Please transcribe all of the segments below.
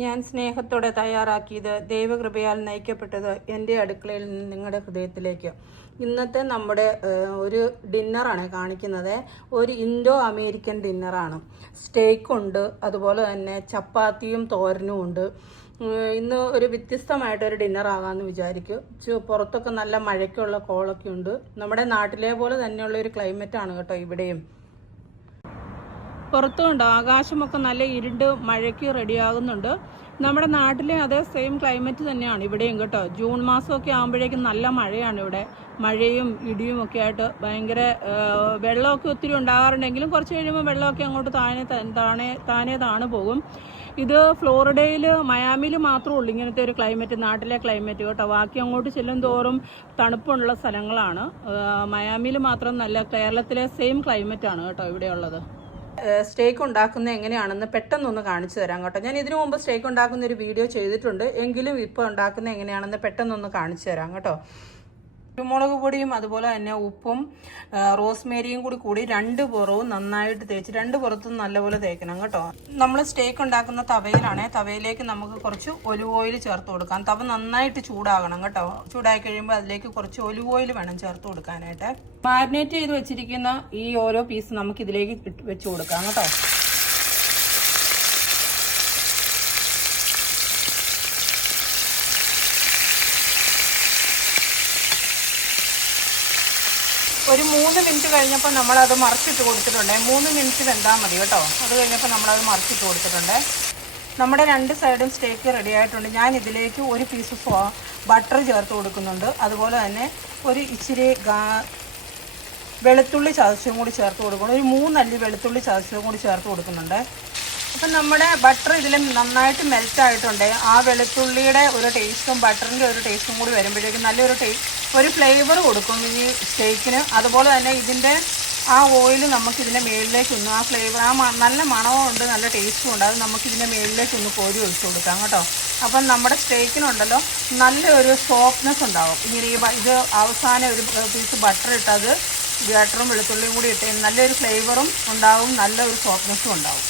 ഞാൻ സ്നേഹത്തോടെ തയ്യാറാക്കിയത് ദൈവകൃപയാൽ നയിക്കപ്പെട്ടത് എൻ്റെ അടുക്കളയിൽ നിന്ന് നിങ്ങളുടെ ഹൃദയത്തിലേക്ക്. ഇന്നത്തെ നമ്മുടെ ഒരു ഡിന്നറാണ് കാണിക്കുന്നത്. ഒരു ഇൻഡോ അമേരിക്കൻ ഡിന്നറാണ്. സ്റ്റേക്കുണ്ട്, അതുപോലെ തന്നെ ചപ്പാത്തിയും തോരനും ഉണ്ട്. ഇന്ന് ഒരു വ്യത്യസ്തമായിട്ടൊരു ഡിന്നറാകാമെന്ന് വിചാരിക്കും. പുറത്തൊക്കെ നല്ല മഴയ്ക്കുള്ള കോളൊക്കെ ഉണ്ട്. നമ്മുടെ നാട്ടിലെ പോലെ തന്നെയുള്ള ഒരു ക്ലൈമറ്റാണ് കേട്ടോ ഇവിടെയും. പുറത്തുകൊണ്ട് ആകാശമൊക്കെ നല്ല ഇരുണ്ട് മഴയ്ക്ക് റെഡിയാകുന്നുണ്ട്. നമ്മുടെ നാട്ടിലെ അതേ സെയിം ക്ലൈമറ്റ് തന്നെയാണ് ഇവിടെയും കേട്ടോ. ജൂൺ മാസമൊക്കെ ആകുമ്പോഴേക്കും നല്ല മഴയാണ് ഇവിടെ. മഴയും ഇടിയും ഒക്കെ ആയിട്ട് ഭയങ്കര വെള്ളമൊക്കെ ഒത്തിരി ഉണ്ടാകാറുണ്ടെങ്കിലും കുറച്ച് കഴിയുമ്പോൾ വെള്ളമൊക്കെ അങ്ങോട്ട് താനെ താണു പോകും. ഇത് ഫ്ലോറിഡയിൽ മയാമിയിൽ മാത്രമേ ഉള്ളൂ ഇങ്ങനത്തെ ഒരു ക്ലൈമറ്റ്, നാട്ടിലെ ക്ലൈമറ്റ് കേട്ടോ. ബാക്കി അങ്ങോട്ട് ചെല്ലും തോറും തണുപ്പുള്ള സ്ഥലങ്ങളാണ്. മയാമിയിൽ മാത്രം നല്ല കേരളത്തിലെ സെയിം ക്ലൈമറ്റാണ് കേട്ടോ ഇവിടെയുള്ളത്. സ്റ്റേക്ക് ഉണ്ടാക്കുന്നത് എങ്ങനെയാണെന്ന് പെട്ടെന്നൊന്ന് കാണിച്ചു തരാം കേട്ടോ. ഞാൻ ഇതിനു മുമ്പ് സ്റ്റേക്ക് ഉണ്ടാക്കുന്ന ഒരു വീഡിയോ ചെയ്തിട്ടുണ്ട്, എങ്കിലും ഇപ്പോൾ ഉണ്ടാക്കുന്നത് എങ്ങനെയാണെന്ന് പെട്ടെന്നൊന്ന് കാണിച്ചു തരാം കേട്ടോ. കുരുമുളക് പൊടിയും അതുപോലെ തന്നെ ഉപ്പും റോസ്മേരിയും കൂടി 2 പുറവും നന്നായിട്ട് തേച്ച് 2 പുറത്തും നല്ലപോലെ തേക്കണം കേട്ടോ. നമ്മൾ സ്റ്റേക്ക് ഉണ്ടാക്കുന്ന തവയിലാണ്. തവയിലേക്ക് നമുക്ക് കുറച്ച് ഒലിവ് ഓയിൽ ചേർത്ത് കൊടുക്കാം. തവ നന്നായിട്ട് ചൂടാകണം കേട്ടോ. ചൂടായി കഴിയുമ്പോൾ അതിലേക്ക് കുറച്ച് ഒലിവ് ഓയിൽ വേണം ചേർത്ത് കൊടുക്കാനായിട്ട്. മാരിനേറ്റ് ചെയ്ത് വെച്ചിരിക്കുന്ന ഈ ഓരോ പീസ് നമുക്ക് ഇതിലേക്ക് വെച്ച് കൊടുക്കാം കേട്ടോ. ഒരു 3 മിനിറ്റ് കഴിഞ്ഞപ്പോൾ നമ്മളത് മറിച്ചിട്ട് കൊടുത്തിട്ടുണ്ട്. 3 മിനിറ്റ് വെന്താൽ മതി കേട്ടോ. അത് കഴിഞ്ഞപ്പോൾ നമ്മളത് മറിച്ചിട്ട് കൊടുത്തിട്ടുണ്ട്. നമ്മുടെ 2 സൈഡും സ്റ്റേക്ക് റെഡി ആയിട്ടുണ്ട്. ഞാൻ ഇതിലേക്ക് ഒരു പീസ് ബട്ടർ ചേർത്ത് കൊടുക്കുന്നുണ്ട്. അതുപോലെ തന്നെ ഒരു ഇച്ചിരി വെളുത്തുള്ളി ചതച്ചും കൂടി ചേർത്ത് കൊടുക്കണം. ഒരു 3 അല്ലി വെളുത്തുള്ളി ചതച്ചും കൂടി ചേർത്ത് കൊടുക്കുന്നുണ്ട്. അപ്പം നമ്മുടെ ബട്ടർ ഇതിൽ നന്നായിട്ട് മെൽറ്റായിട്ടുണ്ട്. ആ വെളുത്തുള്ളിയുടെ ഒരു ടേസ്റ്റും ബട്ടറിൻ്റെ ഒരു ടേസ്റ്റും കൂടി വരുമ്പോഴേക്കും നല്ലൊരു ഒരു ഫ്ലേവർ കൊടുക്കും ഈ സ്റ്റേക്കിന്. അതുപോലെ തന്നെ ഇതിൻ്റെ ആ ഓയിൽ നമുക്കിതിൻ്റെ മേളിലേക്കൊന്ന് ആ ഫ്ലേവർ നല്ല മണവും ഉണ്ട്, നല്ല ടേസ്റ്റും ഉണ്ട്. അത് നമുക്കിതിൻ്റെ മേളിലേക്കൊന്ന് കോരി ഒഴിച്ചു കൊടുക്കാം കേട്ടോ. അപ്പം നമ്മുടെ സ്റ്റേക്കിനുണ്ടല്ലോ നല്ലൊരു സോഫ്റ്റ്നെസ് ഉണ്ടാവും. ഇങ്ങനെ ഇത് അവസാനം ഒരു പീസ് ബട്ടർ ഇട്ടത് ബട്ടറും വെളുത്തുള്ളിയും കൂടി ഇട്ട് നല്ലൊരു ഫ്ലേവറും ഉണ്ടാവും, നല്ലൊരു സോഫ്റ്റ്നെസ്സും ഉണ്ടാവും.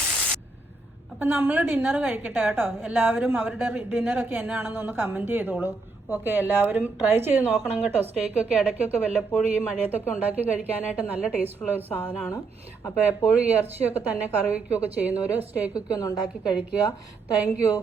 അപ്പം നമ്മൾ ഡിന്നർ കഴിക്കട്ടെ കേട്ടോ. എല്ലാവരും അവരുടെ ഡിന്നറൊക്കെ എന്നാണെന്നൊന്ന് കമൻറ്റ് ചെയ്തോളൂ. ഓക്കെ, എല്ലാവരും ട്രൈ ചെയ്ത് നോക്കണം കേട്ടോ. സ്റ്റേക്കൊക്കെ ഇടയ്ക്കൊക്കെ വല്ലപ്പോഴും ഈ മഴയത്തൊക്കെ ഉണ്ടാക്കി കഴിക്കാനായിട്ട് നല്ല ടേസ്റ്റുള്ള ഒരു സാധനമാണ്. അപ്പോൾ എപ്പോഴും ഈ ഇറച്ചിയൊക്കെ തന്നെ കറി വയ്ക്കുകയൊക്കെ ചെയ്യുന്നവർ സ്റ്റേക്കൊക്കെ ഒന്ന് ഉണ്ടാക്കി കഴിക്കുക. Thank you.